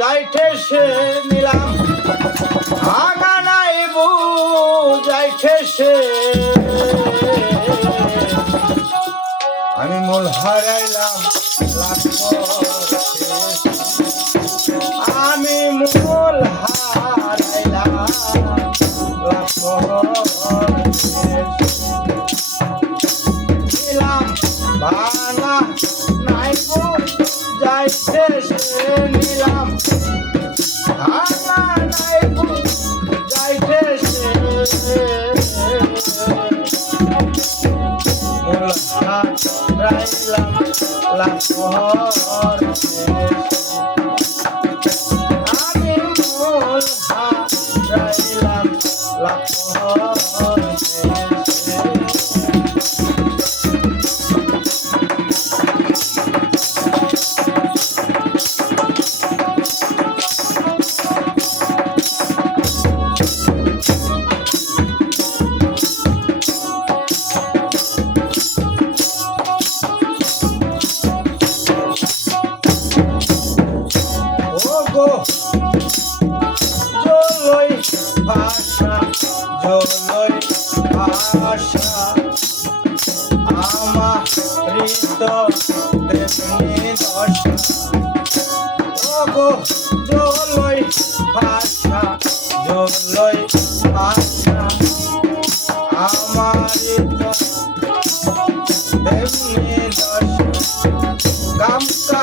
যাইতে সে নিলাম। আগা নাই যাইতে সে। আমি মূল হারাইলাম আমি মূল হারাইলাম। নিলাম যাইতে রাইলাম লাখর আমি মূল হারাইলাম লাখর ওগো জলই ভাষা আমার হৃদ তেমনি দশা ওগো, জলই ভাষা জলই ভাষা আমার হৃদ তেমনি দশা কামকা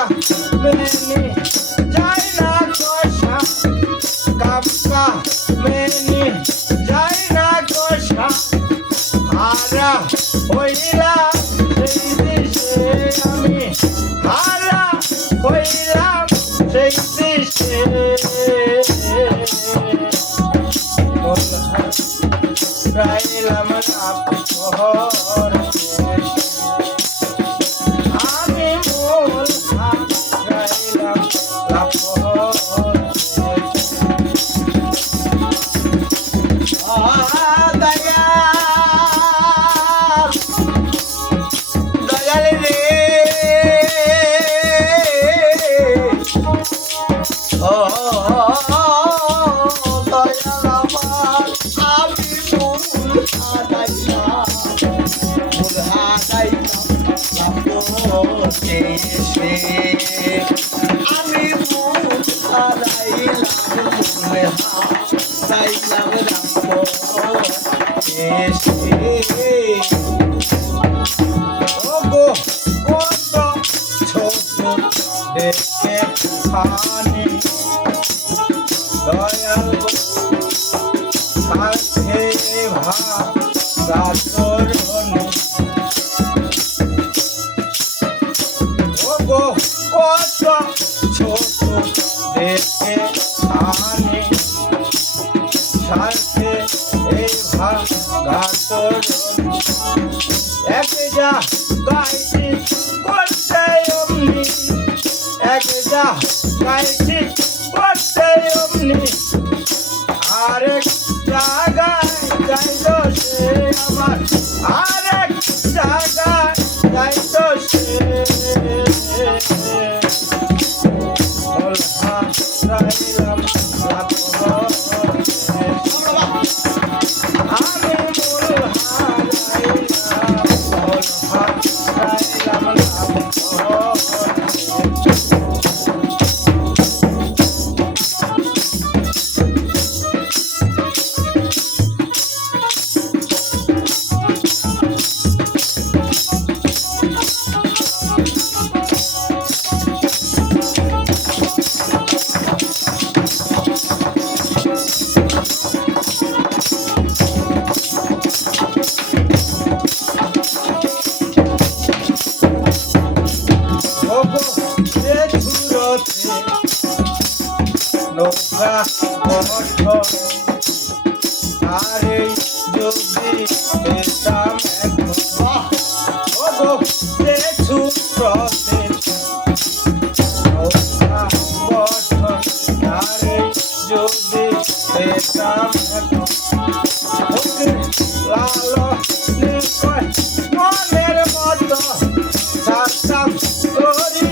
রাইলাম না পহর আমি মূল হারাইলাম লাপর দয়াল ওগো কত ছোট দেখে খানি ছোট দেখে খানি সাথে এই ভাগাতর এক যা গাইছি করতে অমনি এক যা গাইছি করতে অমনি আরেক জায়গায় যাইতো সে আমার আরেক জায়গায় যাইতো সে নৌকা বঠ আরে যদি পেতাম যদি পেতাম লালো মনের মতো সাতাম করি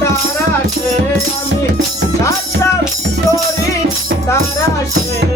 তারাতে আমি Marcelo.